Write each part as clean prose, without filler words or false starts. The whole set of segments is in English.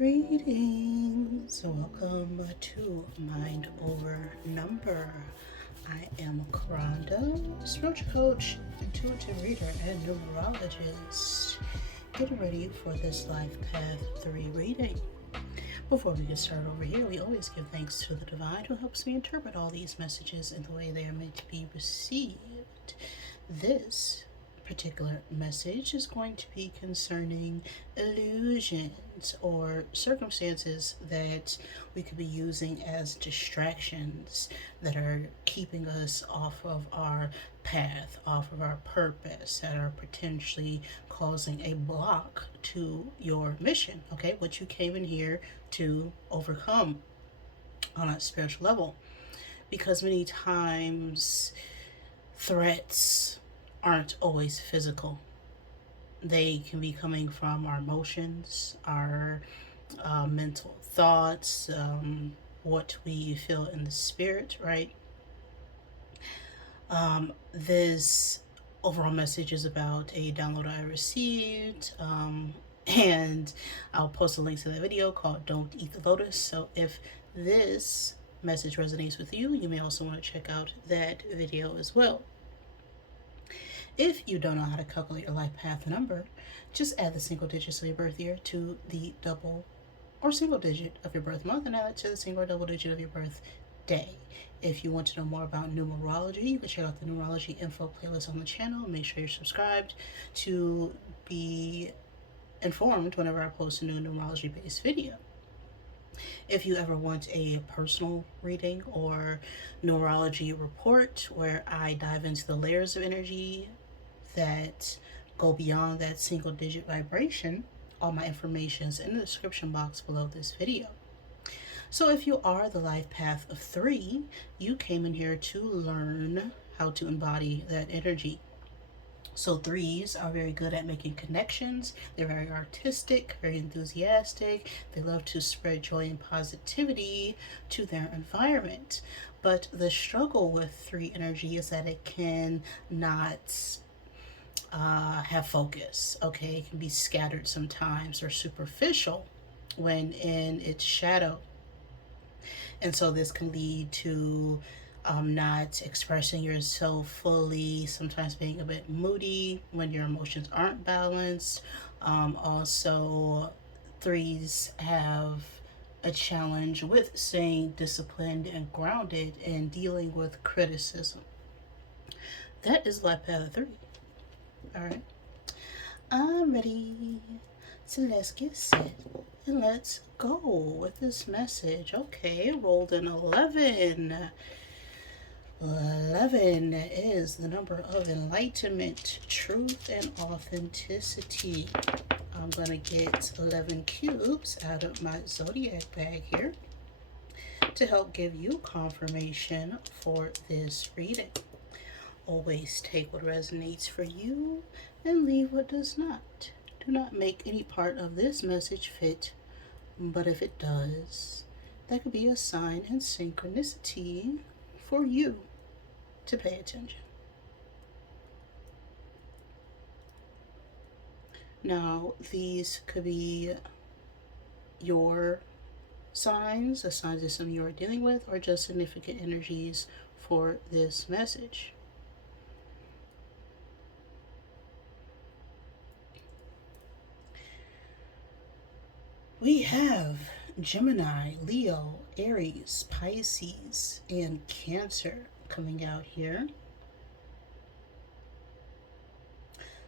Greetings, welcome to Mind Over Number. I am Karanda, spiritual coach, intuitive reader, and numerologist. Get ready for this Life Path 3 reading. Before we get started over here, we always give thanks to the divine who helps me interpret all these messages in the way they are meant to be received. This particular message is going to be concerning illusions or circumstances that we could be using as distractions that are keeping us off of our path, off of our purpose, that are potentially causing a block to your mission, okay? What you came in here to overcome on a spiritual level. Because many times threats aren't always physical. They can be coming from our emotions, our mental thoughts, what we feel in the spirit, right? This overall message is about a download I received, and I'll post a link to that video called Don't Eat the Lotus. So if this message resonates with you, you may also want to check out that video as well. If you don't know how to calculate your life path number, just add the single digits of your birth year to the double or single digit of your birth month and add it to the single or double digit of your birth day. If you want to know more about numerology, you can check out the numerology info playlist on the channel. Make sure you're subscribed to be informed whenever I post a new numerology based video. If you ever want a personal reading or numerology report where I dive into the layers of energy that go beyond that single digit vibration, all my information is in the description box below this video. So if you are the life path of 3, you came in here to learn how to embody that energy. So 3s are very good at making connections. They're very artistic, very enthusiastic. They love to spread joy and positivity to their environment. But the struggle with 3 energy is that it can not have focus, okay? It can be scattered sometimes or superficial when in its shadow. And so this can lead to not expressing yourself fully, sometimes being a bit moody when your emotions aren't balanced. Also, 3s have a challenge with staying disciplined and grounded and dealing with criticism. That is life path 3. All right, I'm ready. So let's get set and let's go with this message. Okay, rolled an 11. 11 is the number of enlightenment, truth, and authenticity. I'm going to get 11 cubes out of my zodiac bag here to help give you confirmation for this reading. Always take what resonates for you and leave what does not. Do not make any part of this message fit, but if it does, that could be a sign and synchronicity for you to pay attention. Now, these could be your signs, the signs of some you are dealing with, or just significant energies for this message. We have Gemini, Leo, Aries, Pisces, and Cancer coming out here.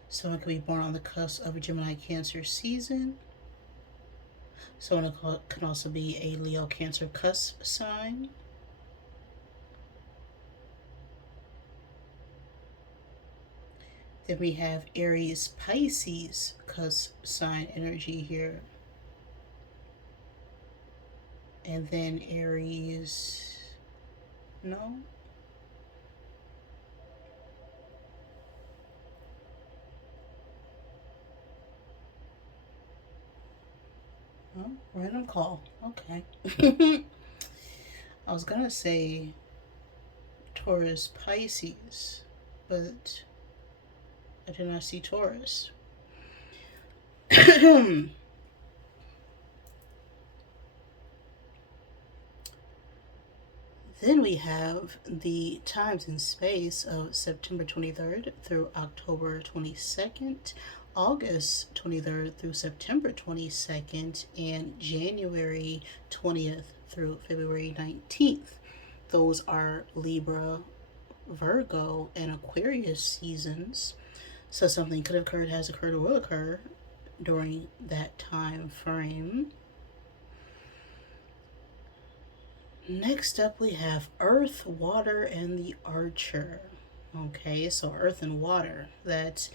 Someone could be born on the cusp of a Gemini Cancer season. Someone could also be a Leo Cancer cusp sign. Then we have Aries Pisces cusp sign energy here. And then Aries, no? Oh, random call. Okay. I was gonna say Taurus Pisces, but I did not see Taurus. Then we have the times and space of September 23rd through October 22nd, August 23rd through September 22nd, and January 20th through February 19th. Those are Libra, Virgo, and Aquarius seasons. So something could have occurred, has occurred, or will occur during that time frame. Next up, we have Earth, Water, and the Archer. Okay, so Earth and Water. That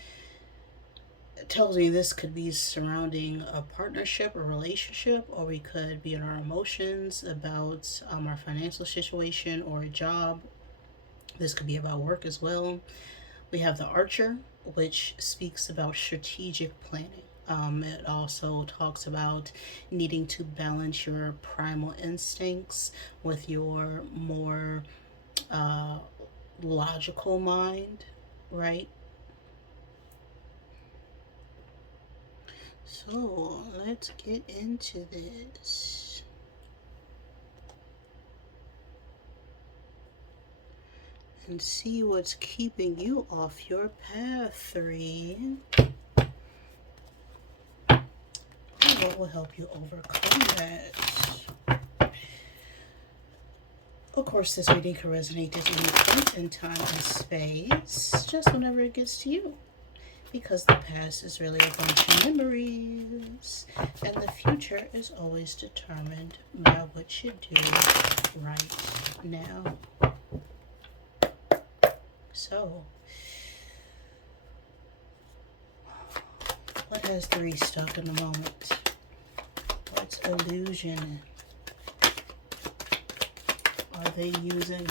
tells me this could be surrounding a partnership or relationship, or we could be in our emotions about our financial situation or a job. This could be about work as well. We have the Archer, which speaks about strategic planning. It also talks about needing to balance your primal instincts with your more uh, logical mind, right? So let's get into this. And see what's keeping you off your path, 3. And what will help you overcome that? Of course, this reading can resonate at any point in time and space, just whenever it gets to you. Because the past is really a bunch of memories, and the future is always determined by what you do right now. So, what has 3 stuck in the moment? What illusion are they using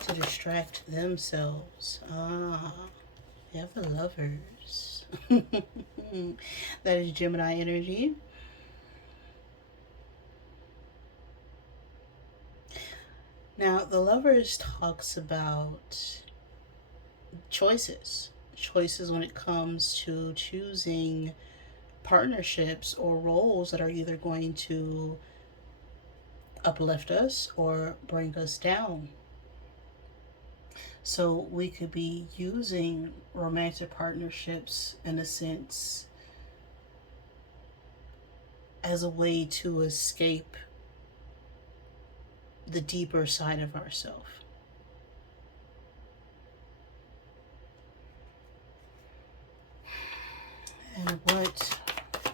to distract themselves? We have the Lovers. That is Gemini energy. Now, the Lovers talks about choices. Choices when it comes to choosing partnerships or roles that are either going to uplift us or bring us down. So we could be using romantic partnerships in a sense as a way to escape the deeper side of ourselves. And what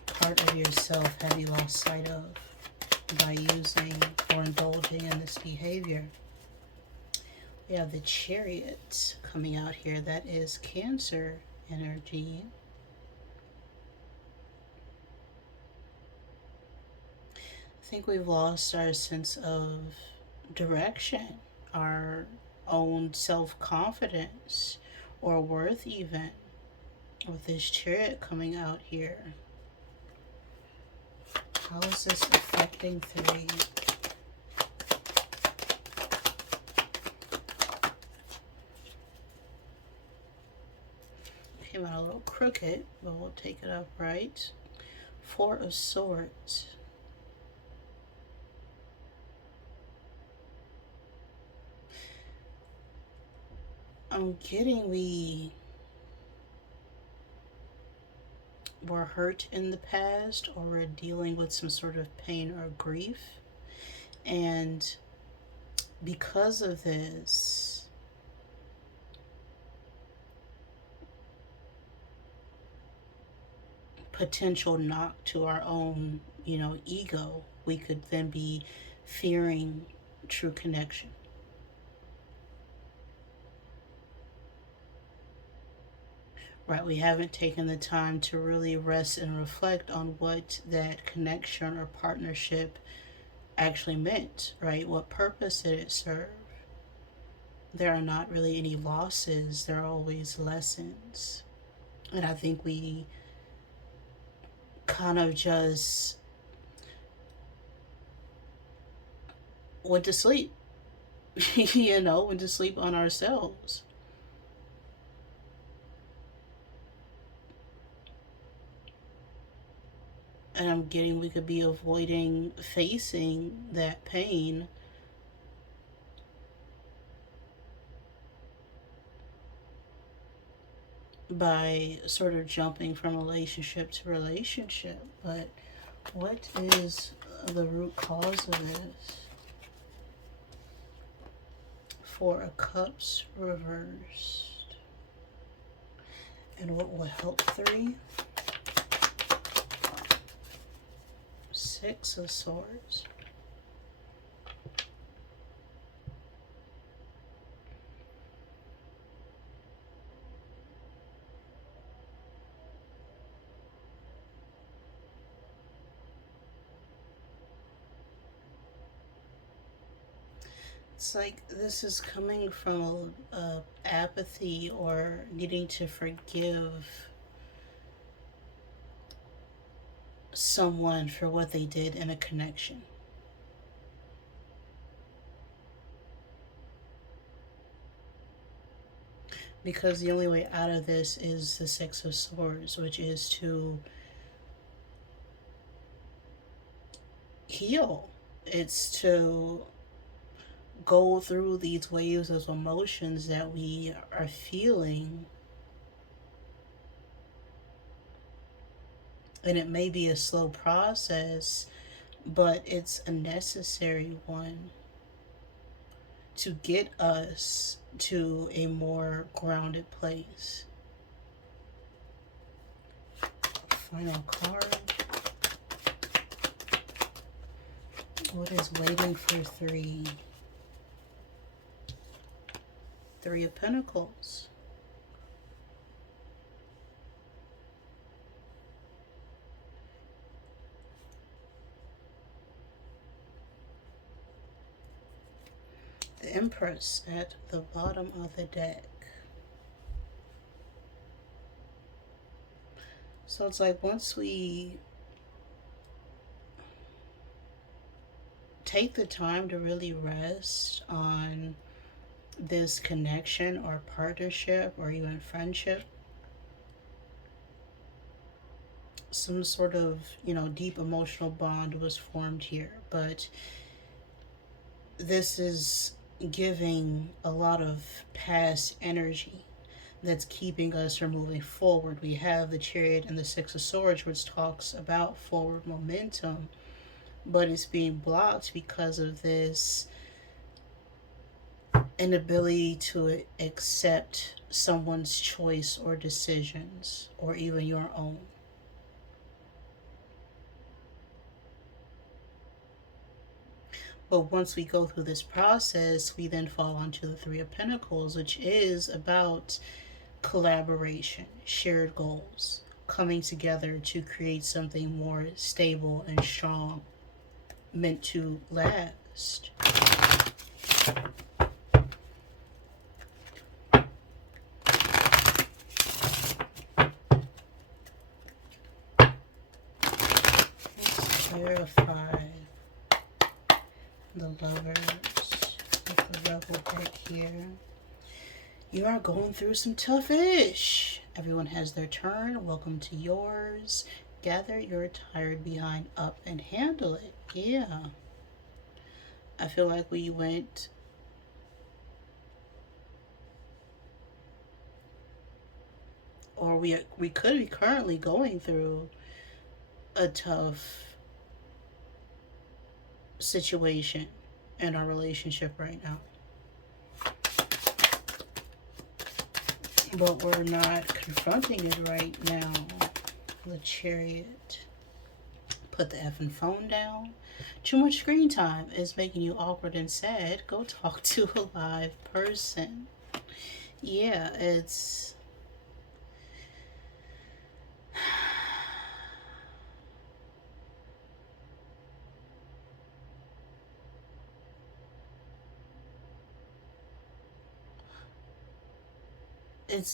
part of yourself have you lost sight of by using or indulging in this behavior? We have the Chariot coming out here. That is Cancer energy. I think we've lost our sense of direction, our own self-confidence or worth even, with this Chariot coming out here. How is this affecting 3? Came out a little crooked, but we'll take it upright. 4 of Swords. I'm getting we were hurt in the past, or we're dealing with some sort of pain or grief, and because of this, potential knock to our own, ego, we could then be fearing true connection. Right, we haven't taken the time to really rest and reflect on what that connection or partnership actually meant, right? What purpose did it serve? There are not really any losses, there are always lessons. And I think we kind of just went to sleep, went to sleep on ourselves. And I'm getting we could be avoiding facing that pain by sort of jumping from relationship to relationship. But what is the root cause of this? Four of Cups reversed. And what will help? 3. Six of Swords. It's like this is coming from apathy or needing to forgive someone for what they did in a connection. Because the only way out of this is the Six of Swords, which is to heal. It's to go through these waves of emotions that we are feeling. And it may be a slow process, but it's a necessary one to get us to a more grounded place. Final card. What is waiting for 3? 3 of Pentacles. The Empress at the bottom of the deck. So it's like once we take the time to really rest on this connection or partnership or even friendship, some sort of, deep emotional bond was formed here. But this is giving a lot of past energy that's keeping us from moving forward. We have the Chariot and the Six of Swords, which talks about forward momentum, but it's being blocked because of this inability to accept someone's choice or decisions, or even your own. But once we go through this process, we then fall onto the Three of Pentacles, which is about collaboration, shared goals, coming together to create something more stable and strong, meant to last. Let's clarify the Lovers with the Rebel deck here. You are going through some tough-ish. Everyone has their turn. Welcome to yours. Gather your tired behind up and handle it. Yeah. I feel like we went or we could be currently going through a tough situation in our relationship right now. But we're not confronting it right now. The Chariot. Put the effing phone down. Too much screen time is making you awkward and sad. Go talk to a live person. Yeah, it's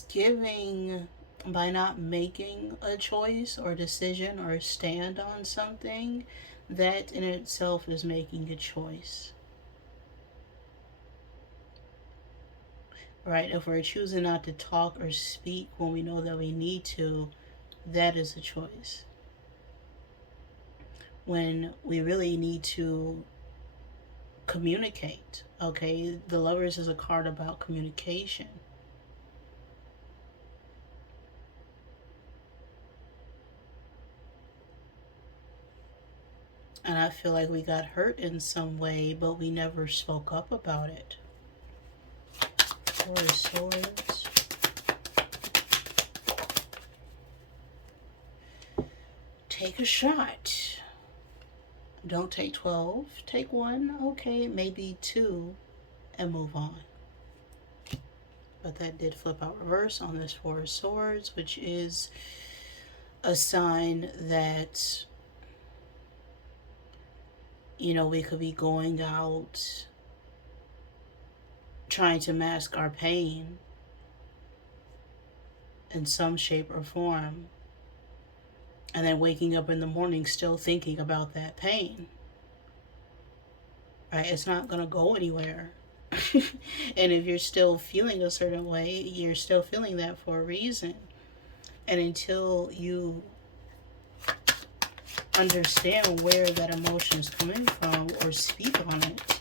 giving, by not making a choice or decision or stand on something, that in itself is making a choice. Right? If we're choosing not to talk or speak when we know that we need to, that is a choice. When we really need to communicate, okay? The Lovers is a card about communication. And I feel like we got hurt in some way, but we never spoke up about it. Four of Swords. Take a shot. Don't take 12. Take one. Okay, maybe two, and move on. But that did flip out reverse on this Four of Swords, which is a sign that, you know, we could be going out trying to mask our pain in some shape or form, and then waking up in the morning still thinking about that pain. Right? It's not going to go anywhere. And if you're still feeling a certain way, you're still feeling that for a reason. And until you understand where that emotion is coming from or speak on it,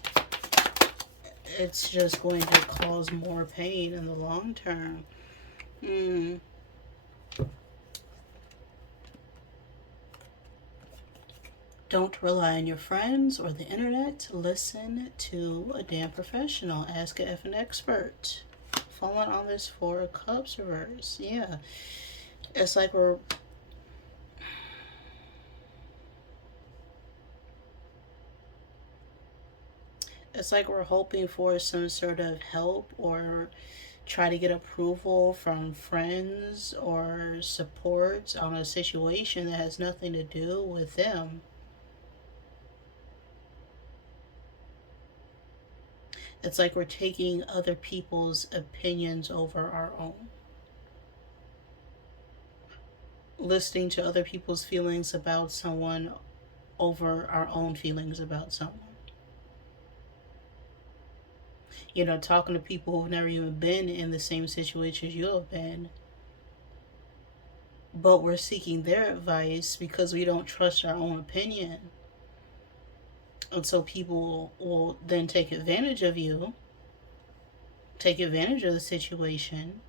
it's just going to cause more pain in the long term. Don't rely on your friends or the internet. Listen to a damn professional. Ask a effing expert. Falling on this Four of Cups reverse. Yeah. It's like we're... It's like we're hoping for some sort of help or try to get approval from friends or support on a situation that has nothing to do with them. It's like we're taking other people's opinions over our own. Listening to other people's feelings about someone over our own feelings about someone. You know, talking to people who've never even been in the same situation as you have been. But we're seeking their advice because we don't trust our own opinion. And so people will then take advantage of you, take advantage of the situation.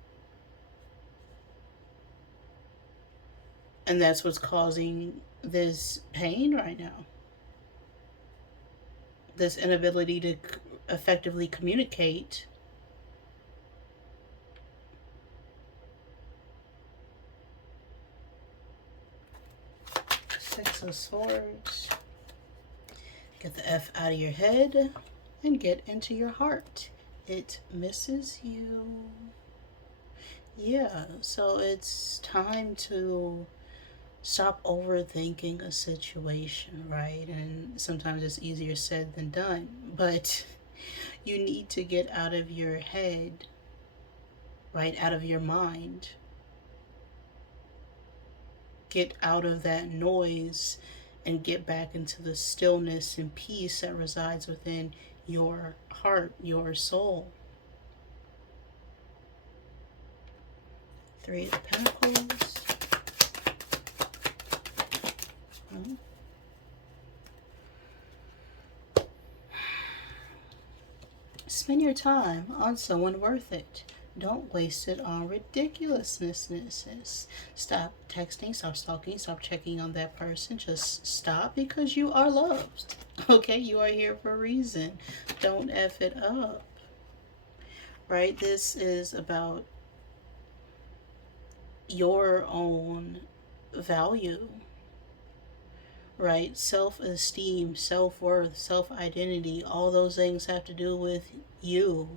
And that's what's causing this pain right now. This inability to effectively communicate. Six of Swords. Get the F out of your head and get into your heart. It misses you. Yeah, so it's time to stop overthinking a situation, right? And sometimes it's easier said than done, but you need to get out of your head, right? Out of your mind. Get out of that noise and get back into the stillness and peace that resides within your heart, your soul. Three of Pentacles. Spend your time on someone worth it. Don't waste it on ridiculousnesses. Stop texting, stop stalking, stop checking on that person. Just stop, because you are loved. Okay, you are here for a reason. Don't F it up. Right? This is about your own value. Right? Self-esteem, self-worth, self-identity, all those things have to do with you.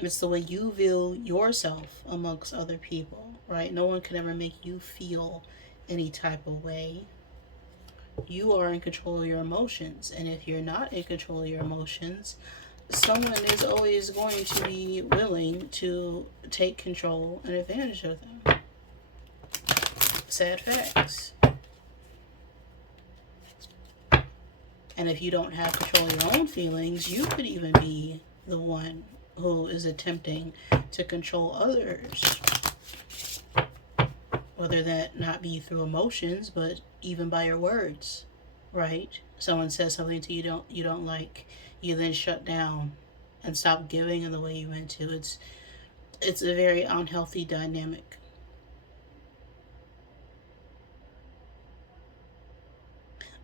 It's the way you view yourself amongst other people, right? No one can ever make you feel any type of way. You are in control of your emotions, and if you're not in control of your emotions, someone is always going to be willing to take control and advantage of them. Sad facts. And if you don't have control of your own feelings, you could even be the one who is attempting to control others. Whether that not be through emotions, but even by your words, right? Someone says something to you don't like, you then shut down and stop giving in the way you meant to. It's a very unhealthy dynamic.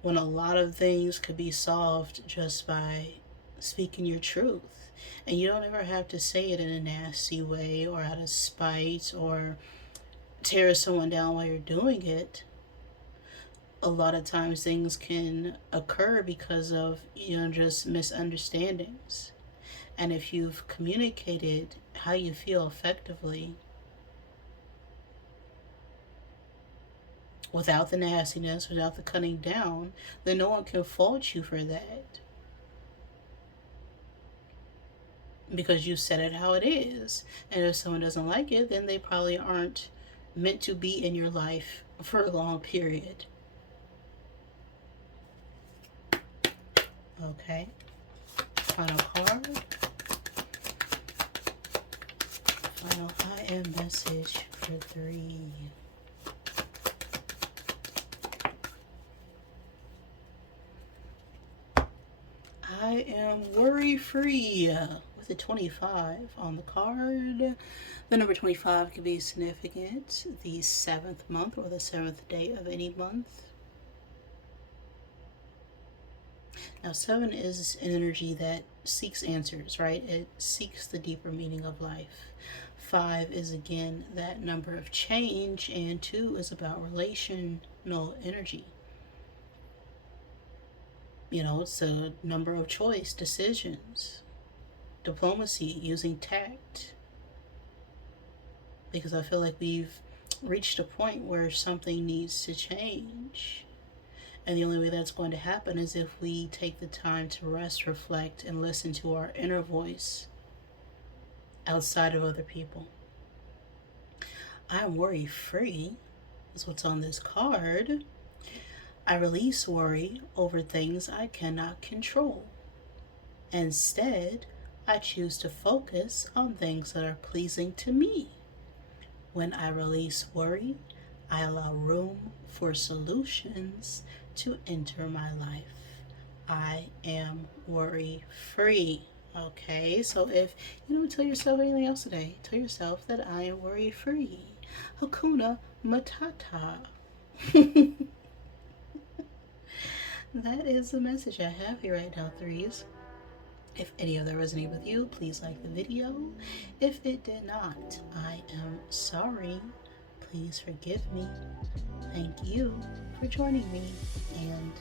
when a lot of things could be solved just by speaking your truth. And you don't ever have to say it in a nasty way or out of spite or tear someone down while you're doing it. A lot of times things can occur because of, just misunderstandings. And if you've communicated how you feel effectively without the nastiness, without the cutting down, then no one can fault you for that. Because you said it how it is. And if someone doesn't like it, then they probably aren't meant to be in your life for a long period. Okay. Final card. Final I am message for 3. I am worry free with a 25 on the card. The number 25 can be significant, the 7th month or the 7th day of any month. Now, 7 is an energy that seeks answers, right? It seeks the deeper meaning of life. 5 is again that number of change, and 2 is about relational energy. It's a number of choice, decisions, diplomacy, using tact. Because I feel like we've reached a point where something needs to change. And the only way that's going to happen is if we take the time to rest, reflect, and listen to our inner voice outside of other people. I'm worry free, is what's on this card. I release worry over things I cannot control. Instead, I choose to focus on things that are pleasing to me. When I release worry, I allow room for solutions to enter my life. I am worry free. Okay, so if you don't tell yourself anything else today, tell yourself that I am worry free. Hakuna Matata. That is the message I have here right now, threes. If any of that resonated with you, please like the video. If it did not, I am sorry. Please forgive me. Thank you for joining me, and